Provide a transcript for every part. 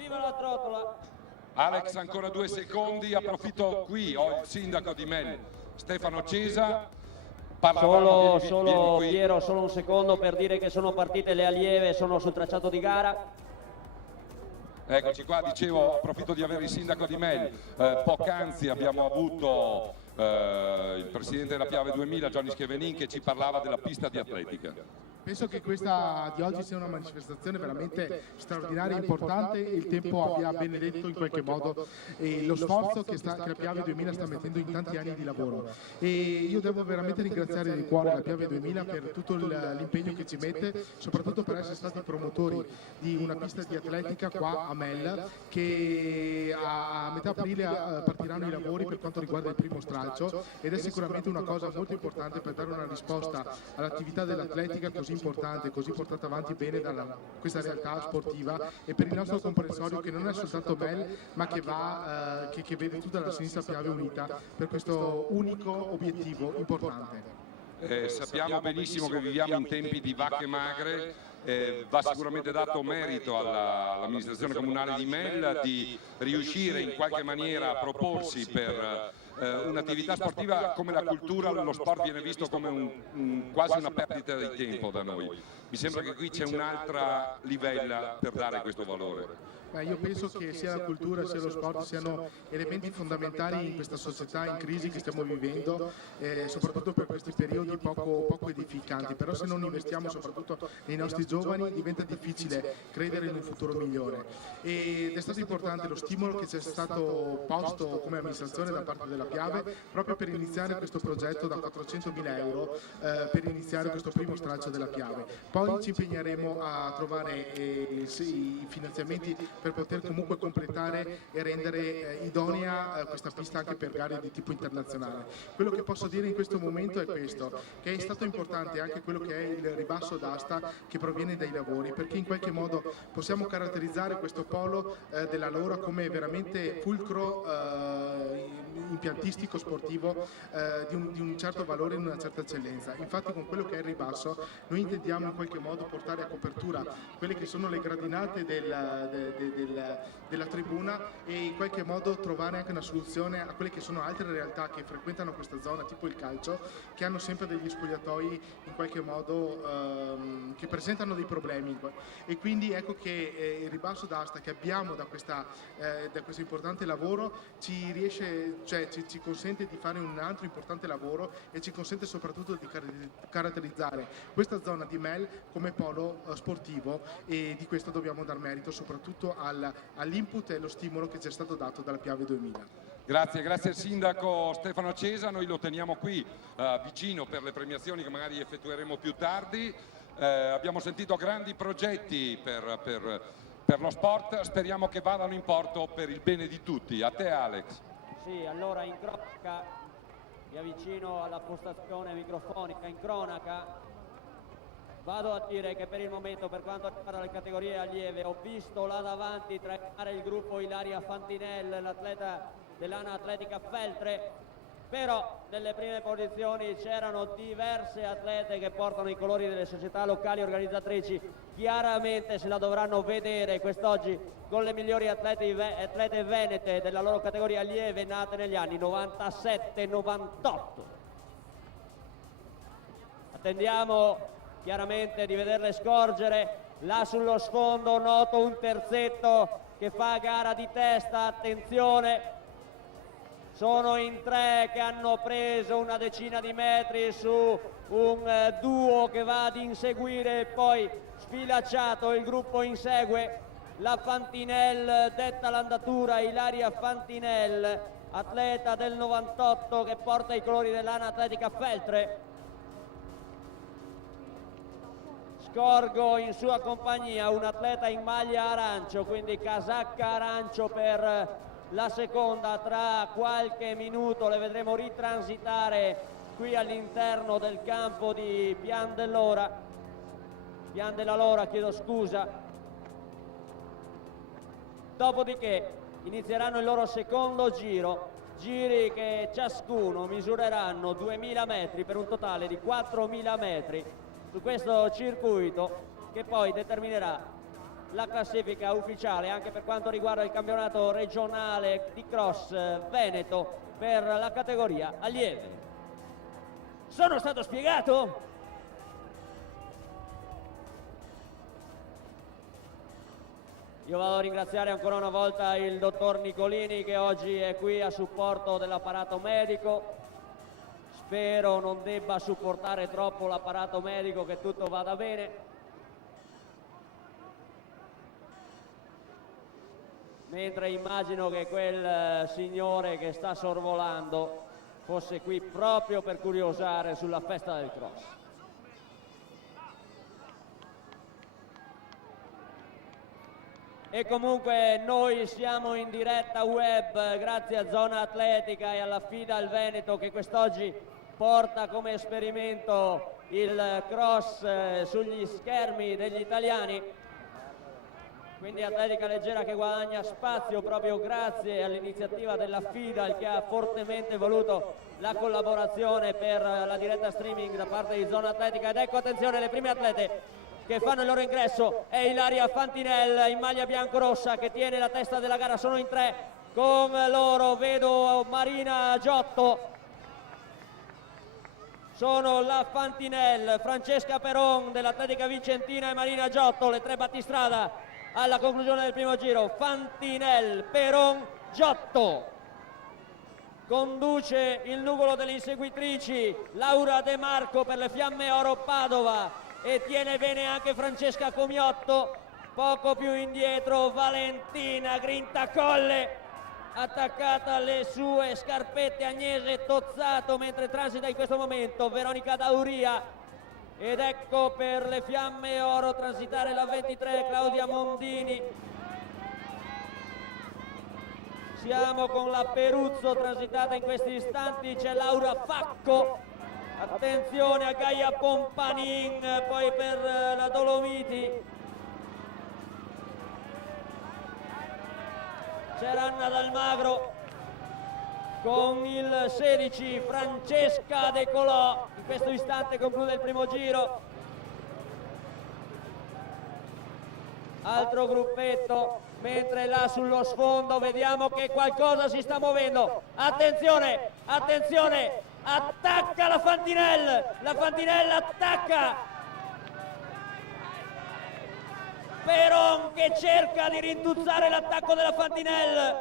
Viva la trottola! Alex, ancora 2 secondi, approfitto qui, ho il sindaco di Mel, Stefano Cesa. Solo Piero, solo un secondo per dire che sono partite le allieve, sono sul tracciato di gara. Eccoci qua, dicevo, approfitto di avere il sindaco di Mel. Poc'anzi abbiamo avuto il presidente della Piave 2000, Gianni Schevenin, che ci parlava della pista di atletica. Penso che questa di oggi sia una manifestazione veramente straordinaria e importante. Il tempo abbia benedetto in qualche modo lo sforzo che la Piave 2000 sta mettendo in tanti anni di lavoro. E io devo veramente ringraziare di cuore la Piave 2000 per tutto l'impegno che ci mette, soprattutto per essere stati promotori di una pista di atletica qua a Mel, che a metà aprile partiranno i lavori per quanto riguarda il primo stralcio, ed è sicuramente una cosa molto importante per dare una risposta all'attività dell'atletica così importante, così portata avanti bene da questa realtà sportiva, e per il nostro comprensorio che non è soltanto Mel, ma che vede tutta la sinistra Piave unita per questo unico obiettivo importante. Sappiamo benissimo che viviamo in tempi di vacche magre. Va sicuramente dato merito all'amministrazione comunale di Mel di riuscire in qualche maniera a proporsi per un'attività sportiva come la cultura. Lo sport viene visto come quasi una perdita di tempo da noi. Mi sembra che qui c'è un'altra livella per dare questo valore. Io penso che sia la cultura sia lo sport siano elementi fondamentali in questa società in crisi che stiamo vivendo, soprattutto per questi periodi poco edificanti. Però se non investiamo soprattutto nei nostri giovani diventa difficile credere in un futuro migliore. Ed è stato importante lo stimolo che ci è stato posto come amministrazione da parte della Piave proprio per iniziare questo progetto da 400.000 euro per iniziare questo primo stralcio della Piave. Poi ci impegneremo a trovare i finanziamenti per poter comunque completare e rendere idonea questa pista anche per gare di tipo internazionale. Quello che posso dire in questo momento è questo, che è stato importante anche quello che è il ribasso d'asta che proviene dai lavori, perché in qualche modo possiamo caratterizzare questo polo della Lora come veramente fulcro impiantistico sportivo di un certo valore e una certa eccellenza. Infatti con quello che è il ribasso noi intendiamo in qualche modo portare a copertura quelle che sono le gradinate della tribuna e in qualche modo trovare anche una soluzione a quelle che sono altre realtà che frequentano questa zona, tipo il calcio, che hanno sempre degli spogliatoi in qualche modo che presentano dei problemi, e quindi ecco che il ribasso d'asta che abbiamo da questo importante lavoro ci consente di fare un altro importante lavoro e ci consente soprattutto di caratterizzare questa zona di Mel come polo sportivo, e di questo dobbiamo dar merito soprattutto all'input e allo stimolo che ci è stato dato dalla Piave 2000. Grazie al sindaco Stefano Cesa, noi lo teniamo qui vicino per le premiazioni che magari effettueremo più tardi. Abbiamo sentito grandi progetti per lo sport, speriamo che vadano in porto per il bene di tutti. A te Alex. Sì, allora in cronaca, mi avvicino alla postazione microfonica, in cronaca vado a dire che per il momento, per quanto riguarda le categorie allieve, ho visto là davanti trainare il gruppo Ilaria Fantinel, l'atleta dell'Ana Atletica Feltre, però nelle prime posizioni c'erano diverse atlete che portano i colori delle società locali organizzatrici. Chiaramente se la dovranno vedere quest'oggi con le migliori atlete venete della loro categoria allieve nate negli anni 97-98. Attendiamo chiaramente di vederle scorgere. Là sullo sfondo noto un terzetto che fa gara di testa, attenzione, sono in 3 che hanno preso una decina di metri su un duo che va ad inseguire, e poi sfilacciato il gruppo insegue la Fantinel, detta l'andatura Ilaria Fantinel, atleta del 98 che porta i colori dell'Ana Atletica Feltre. Scorgo in sua compagnia un atleta in maglia arancio, quindi casacca arancio per la seconda. Tra qualche minuto le vedremo ritransitare qui all'interno del campo di Pian della Lora, chiedo scusa. Dopodiché inizieranno il loro secondo giri che ciascuno misureranno 2000 metri per un totale di 4000 metri su questo circuito, che poi determinerà la classifica ufficiale anche per quanto riguarda il campionato regionale di cross Veneto per la categoria allieve. Sono stato spiegato? Io vado a ringraziare ancora una volta il dottor Nicolini che oggi è qui a supporto dell'apparato medico. Spero non debba supportare troppo l'apparato medico, che tutto vada bene. Mentre immagino che quel signore che sta sorvolando fosse qui proprio per curiosare sulla festa del cross. E comunque noi siamo in diretta web grazie a Zona Atletica e alla FIDA al Veneto che quest'oggi porta come esperimento il cross sugli schermi degli italiani. Quindi atletica leggera che guadagna spazio proprio grazie all'iniziativa della FIDA che ha fortemente voluto la collaborazione per la diretta streaming da parte di Zona Atletica. Ed ecco, attenzione, le prime atlete che fanno il loro ingresso è Ilaria Fantinel in maglia biancorossa che tiene la testa della gara, sono in 3 con loro, vedo Marina Giotto, sono la Fantinel, Francesca Peron dell'Atletica Vicentina e Marina Giotto, le 3 battistrada alla conclusione del primo giro. Fantinel, Peron, Giotto. Conduce il nugolo delle inseguitrici Laura De Marco per le Fiamme Oro Padova e tiene bene anche Francesca Comiotto. Poco più indietro Valentina Grintacolle attaccata alle sue scarpette Agnese Tozzato mentre transita in questo momento Veronica Dauria. Ed ecco per le Fiamme Oro transitare la 23 Claudia Mondini. Siamo con la Peruzzo transitata in questi istanti, c'è Laura Facco. Attenzione a Gaia Pompanin, poi per la Dolomiti c'è Ranna Dalmagro con il 16 Francesca De Colò. In questo istante conclude il primo giro. Altro gruppetto, mentre là sullo sfondo vediamo che qualcosa si sta muovendo. Attenzione, attenzione! Attacca la Fantinel attacca, Peron che cerca di rintuzzare l'attacco della Fantinel.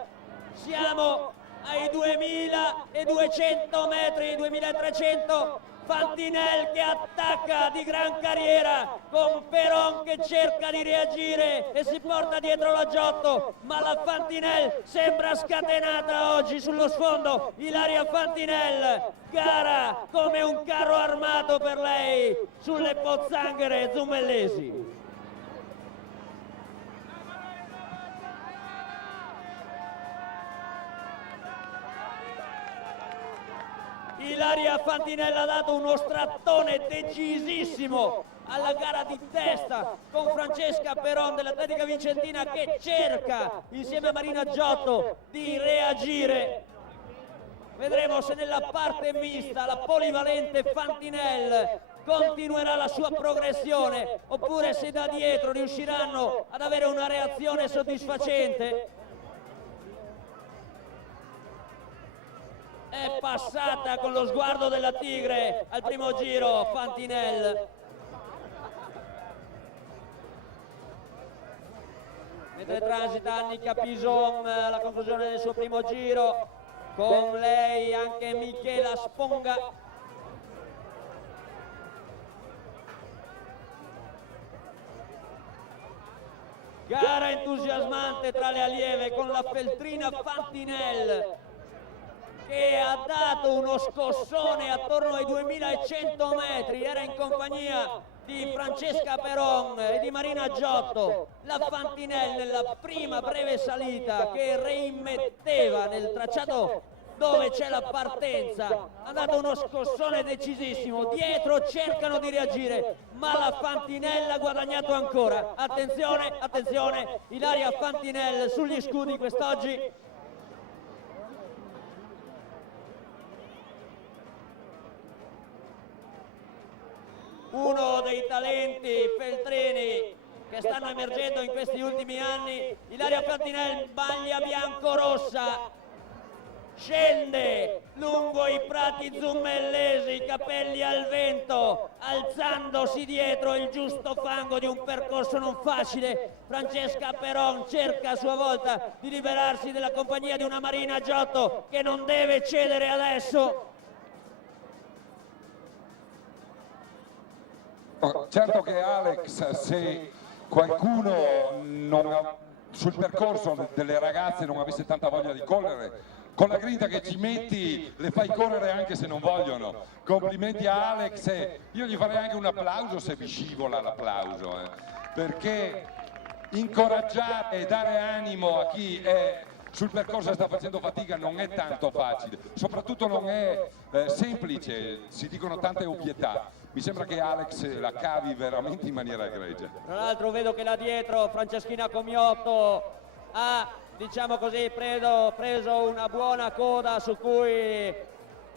Siamo ai 2200 metri, 2300, Fantinel che attacca di gran carriera con Peron che cerca di reagire e si porta dietro la Giotto, ma la Fantinel sembra scatenata oggi sullo sfondo. Ilaria Fantinel, gara come un carro armato per lei sulle pozzanghere zumbellesi. Ilaria Fantinel ha dato uno strattone decisissimo alla gara di testa con Francesca Peron dell'Atletica Vicentina che cerca insieme a Marina Giotto di reagire. Vedremo se nella parte mista la polivalente Fantinel continuerà la sua progressione oppure se da dietro riusciranno ad avere una reazione soddisfacente. È passata con lo sguardo della tigre al primo giro Fantinel. Mentre transita Annika Pison alla conclusione del suo primo giro, con lei anche Michela Sponga. Gara entusiasmante tra le allieve con la Feltrina Fantinel che ha dato uno scossone attorno ai 2100 metri, era in compagnia di Francesca Peron e di Marina Giotto. La Fantinel nella prima breve salita che reimmetteva nel tracciato dove c'è la partenza, ha dato uno scossone decisissimo. Dietro cercano di reagire, ma la Fantinel ha guadagnato ancora. Attenzione, attenzione, Ilaria Fantinel sugli scudi quest'oggi. Uno dei talenti feltrini che stanno emergendo in questi ultimi anni. Ilaria Fantinel, maglia bianco-rossa, scende lungo i prati zummellesi, i capelli al vento, alzandosi dietro il giusto fango di un percorso non facile. Francesca Peron cerca a sua volta di liberarsi della compagnia di una Marina Giotto che non deve cedere adesso. Certo che Alex, se qualcuno sul percorso delle ragazze non avesse tanta voglia di correre, con la grinta che ci metti le fai correre anche se non vogliono. Complimenti a Alex, e io gli farei anche un applauso se vi scivola l'applauso, perché incoraggiare e dare animo a chi è sul percorso e sta facendo fatica non è tanto facile, soprattutto non è semplice, si dicono tante ovvietà. Mi sembra che Alex la cavi veramente in maniera egregia. Tra l'altro vedo che là dietro Franceschina Comiotto ha, diciamo così, preso una buona coda su cui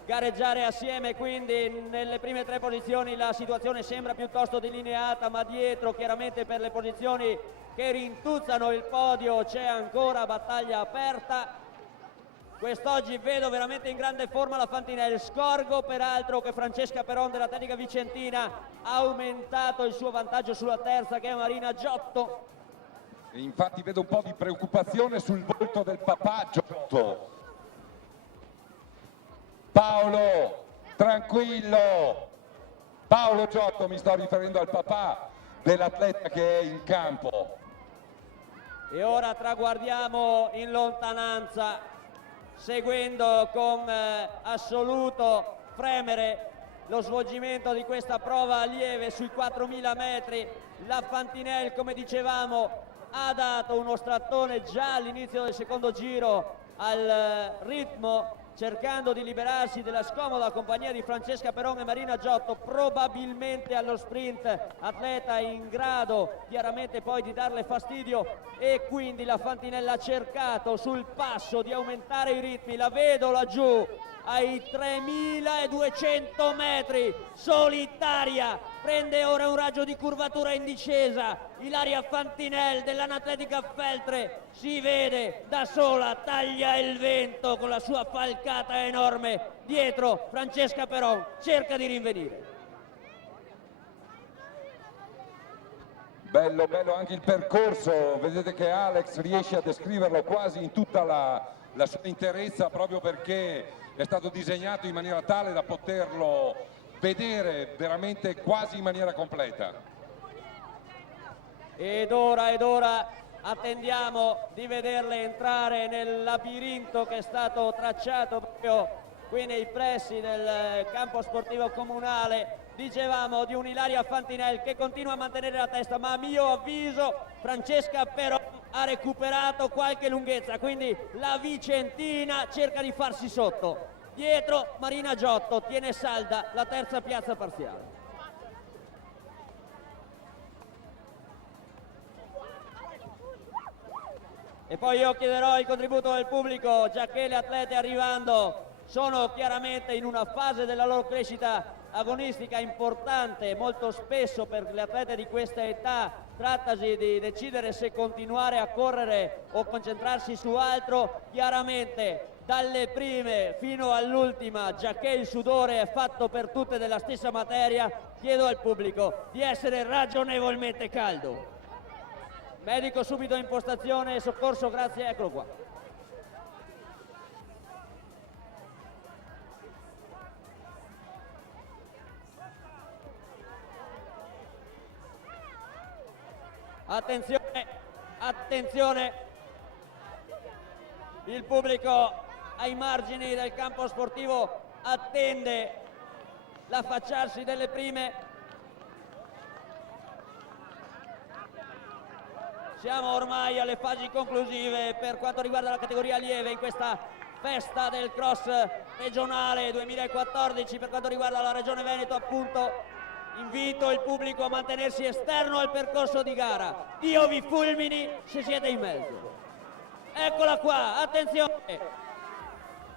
gareggiare assieme, quindi nelle prime tre posizioni la situazione sembra piuttosto delineata, ma dietro chiaramente per le posizioni che rintuzzano il podio c'è ancora battaglia aperta. Quest'oggi vedo veramente in grande forma la Fantinel. Scorgo peraltro che Francesca Peron dell'Atletica Vicentina ha aumentato il suo vantaggio sulla terza, che è Marina Giotto. E infatti vedo un po' di preoccupazione sul volto del papà Giotto. Paolo, tranquillo. Paolo Giotto, mi sto riferendo al papà dell'atleta che è in campo. E ora traguardiamo in lontananza, seguendo con assoluto fremere lo svolgimento di questa prova lieve sui 4.000 metri. La Fantinel, come dicevamo, ha dato uno strattone già all'inizio del secondo giro al ritmo, cercando di liberarsi della scomoda compagnia di Francesca Peron e Marina Giotto, probabilmente allo sprint, atleta in grado chiaramente poi di darle fastidio, e quindi la Fantinella ha cercato sul passo di aumentare i ritmi. La vedo laggiù ai 3.200 metri, solitaria, prende ora un raggio di curvatura in discesa. Ilaria Fantinel dell'Anatletica Feltre si vede da sola, taglia il vento con la sua falcata enorme. Dietro Francesca Peron cerca di rinvenire. Bello, bello anche il percorso, vedete che Alex riesce a descriverlo quasi in tutta la sua interezza, proprio perché è stato disegnato in maniera tale da poterlo vedere veramente quasi in maniera completa. Ed ora attendiamo di vederle entrare nel labirinto che è stato tracciato proprio qui nei pressi del campo sportivo comunale. Dicevamo di un'Ilaria Fantinel che continua a mantenere la testa, ma a mio avviso Francesca Peron ha recuperato qualche lunghezza, quindi la vicentina cerca di farsi sotto. Dietro Marina Giotto tiene salda la terza piazza parziale. E poi io chiederò il contributo del pubblico, già che le atlete arrivando sono chiaramente in una fase della loro crescita agonistica importante. Molto spesso per le atlete di questa età trattasi di decidere se continuare a correre o concentrarsi su altro. Chiaramente dalle prime fino all'ultima, già che il sudore è fatto per tutte della stessa materia, chiedo al pubblico di essere ragionevolmente caldo. Medico subito in postazione, soccorso, grazie, eccolo qua. Attenzione, attenzione, il pubblico ai margini del campo sportivo attende l'affacciarsi delle prime. Siamo ormai alle fasi conclusive per quanto riguarda la categoria lieve in questa festa del cross regionale 2014 per quanto riguarda la Regione Veneto. Appunto, invito il pubblico a mantenersi esterno al percorso di gara. Dio vi fulmini se siete in mezzo. Eccola qua, attenzione!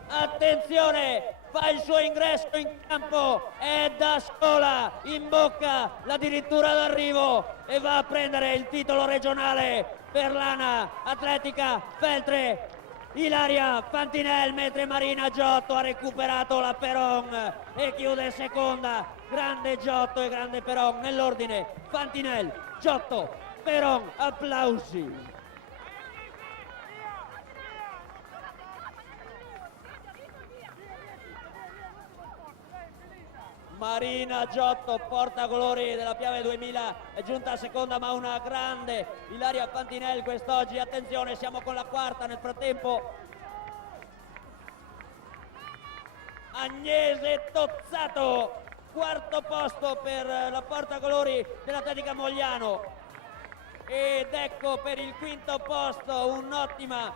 Attenzione! fa il suo ingresso in campo, è da sola, in bocca addirittura d'arrivo e va a prendere il titolo regionale per l'ANA Atletica Feltre. Ilaria Fantinel, mentre Marina Giotto ha recuperato la Peron e chiude seconda. Grande Giotto e grande Peron nell'ordine. Fantinel, Giotto, Peron, applausi. Marina Giotto, portacolori della Piave 2000, è giunta a seconda, ma una grande Ilaria Fantinel quest'oggi. Attenzione, siamo con la quarta. Nel frattempo Agnese Tozzato, quarto posto per la portacolori dell'Atletica Mogliano, ed ecco per il quinto posto un'ottima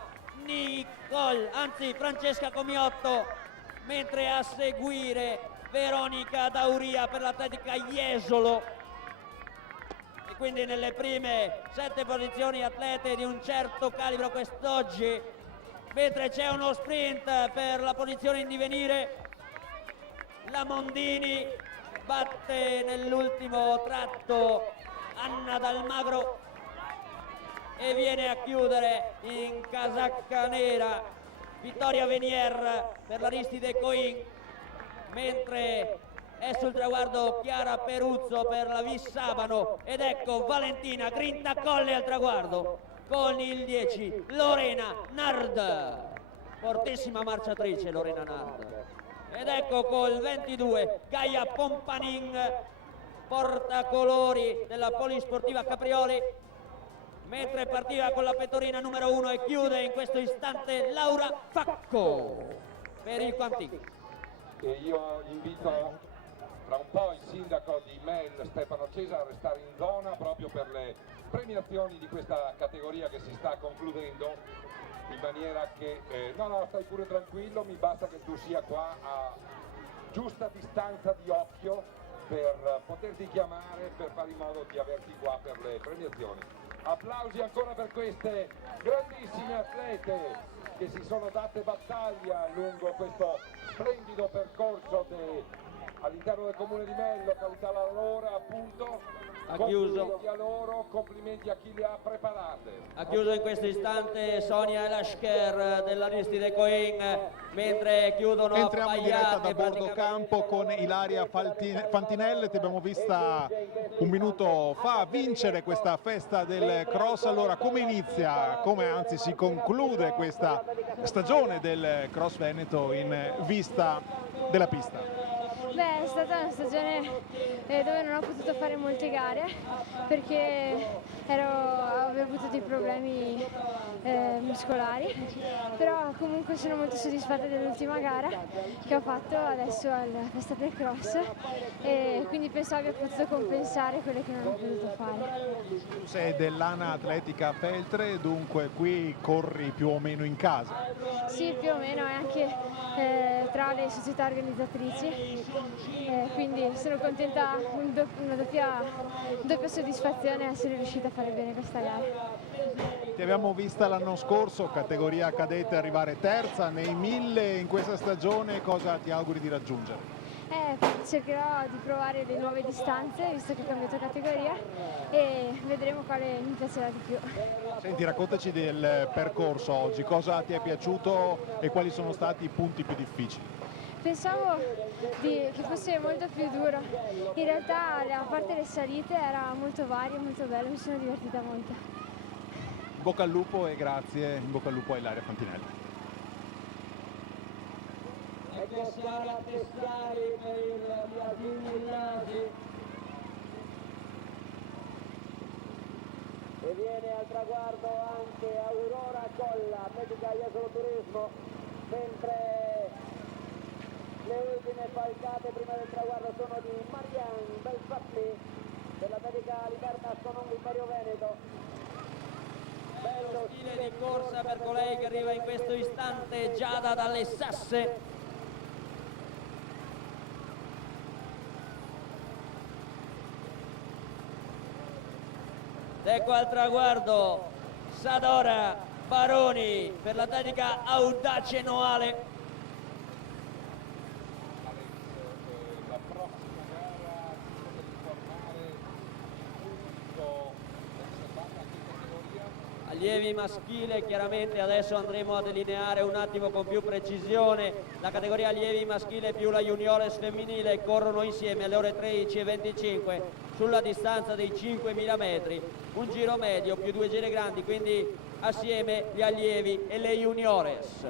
Francesca Comiotto, mentre a seguire Veronica Dauria per l'Atletica Jesolo. E quindi nelle prime 7 posizioni atlete di un certo calibro quest'oggi, mentre c'è uno sprint per la posizione in divenire. La Mondini batte nell'ultimo tratto Anna Dalmagro e viene a chiudere in casacca nera Vittoria Venier per l'Aristide Coin, mentre è sul traguardo Chiara Peruzzo per la Vis Sabano, ed ecco Valentina Grintacolli al traguardo con il 10 Lorena Nard, fortissima marciatrice Lorena Nard, ed ecco col 22 Gaia Pompanin, portacolori della Polisportiva Caprioli, mentre partiva con la pettorina numero 1 e chiude in questo istante Laura Facco per il Quantic. E io invito tra un po' il sindaco di Mel, Stefano Cesa, a restare in zona proprio per le premiazioni di questa categoria che si sta concludendo, in maniera che no, stai pure tranquillo, mi basta che tu sia qua a giusta distanza di occhio per poterti chiamare, per fare in modo di averti qua per le premiazioni. Applausi ancora per queste grandissime atlete che si sono date battaglia lungo questo splendido percorso all'interno del comune di Mel, località La Lora, appunto. Complimenti a loro, complimenti a chi le ha preparate. Ha chiuso in questo istante Sonia Elashker dell'Aristide Coin, mentre chiudono entriamo in diretta da bordo campo con Ilaria Fantinel. Ti abbiamo vista un minuto fa vincere questa festa del cross. Allora, come inizia, anzi si conclude questa stagione del Cross Veneto in vista della pista? Beh, è stata una stagione dove non ho potuto fare molte gare perché avevo avuto dei problemi muscolari, però comunque sono molto soddisfatta dell'ultima gara che ho fatto adesso alla festa del cross, e quindi penso abbia potuto compensare quelle che non ho potuto fare. Tu sei dell'ANA Atletica Feltre, dunque qui corri più o meno in casa? Sì, più o meno, e anche tra le società organizzatrici. Quindi sono contenta, una doppia soddisfazione essere riuscita a fare bene questa gara. Ti abbiamo vista l'anno scorso, categoria cadette, arrivare terza nei 1000. In questa stagione cosa ti auguri di raggiungere? Cercherò di provare le nuove distanze, visto che ho cambiato categoria, e vedremo quale mi piacerà di più. Senti, raccontaci del percorso oggi, cosa ti è piaciuto e quali sono stati i punti più difficili? Pensavo che fosse molto più duro, in realtà la parte delle salite era molto varia, molto bella, mi sono divertita molto. In bocca al lupo e grazie, in bocca al lupo a Ilaria Fantinel. Ecco Sara Pescari per il Biagini Lasi, e viene al traguardo anche Aurora Colla, Atletica Jesolo Turismo, mentre le ultime falcate prima del traguardo sono di Marianne Belfatti dell'Atletica Libertas con un Vittorio Veneto. Bello stile di corsa per colei che arriva in questo istante, Giada dalle Sasse. Ecco al traguardo Sadora Baroni per l'Atletica Audace Noale. allievi maschile. Chiaramente adesso andremo a delineare un attimo con più precisione la categoria allievi maschile più la juniores femminile, corrono insieme alle ore 13:25 sulla distanza dei 5.000 metri, un giro medio più 2 giri grandi, quindi assieme gli allievi e le juniores.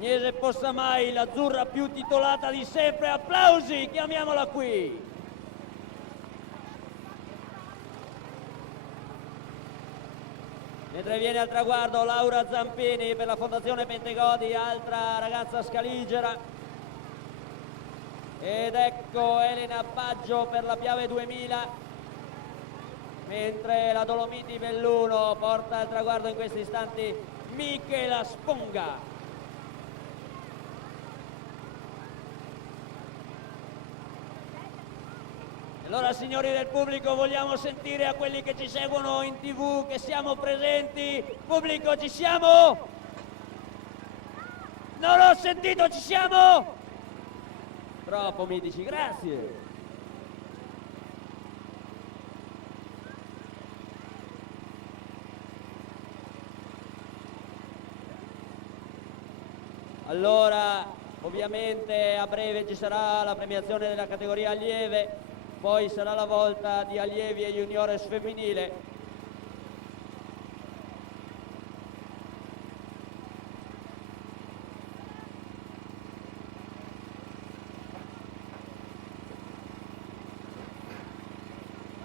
Agnese Possamai, l'azzurra più titolata di sempre, applausi, chiamiamola qui. Mentre viene al traguardo Laura Zampini per la Fondazione Pentegodi, altra ragazza scaligera. Ed ecco Elena Baggio per la Piave 2000, mentre la Dolomiti Belluno porta al traguardo in questi istanti Michela Sponga. Allora, signori del pubblico, vogliamo sentire a quelli che ci seguono in TV che siamo presenti. Pubblico, ci siamo? Non ho sentito, ci siamo? Troppo mitici, grazie. Allora, ovviamente a breve ci sarà la premiazione della categoria allieve. Poi sarà la volta di allievi e juniores femminile.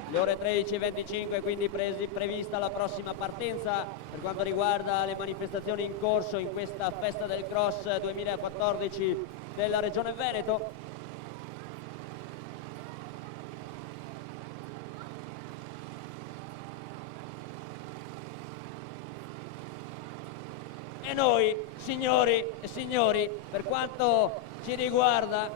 Le ore 13:25, quindi prevista la prossima partenza per quanto riguarda le manifestazioni in corso in questa festa del cross 2014 della Regione Veneto. E noi, signori e signori, per quanto ci riguarda,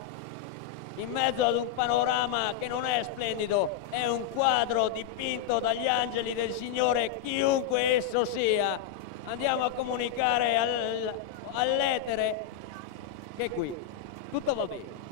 in mezzo ad un panorama che non è splendido, è un quadro dipinto dagli angeli del Signore, chiunque esso sia, andiamo a comunicare all'etere che qui tutto va bene.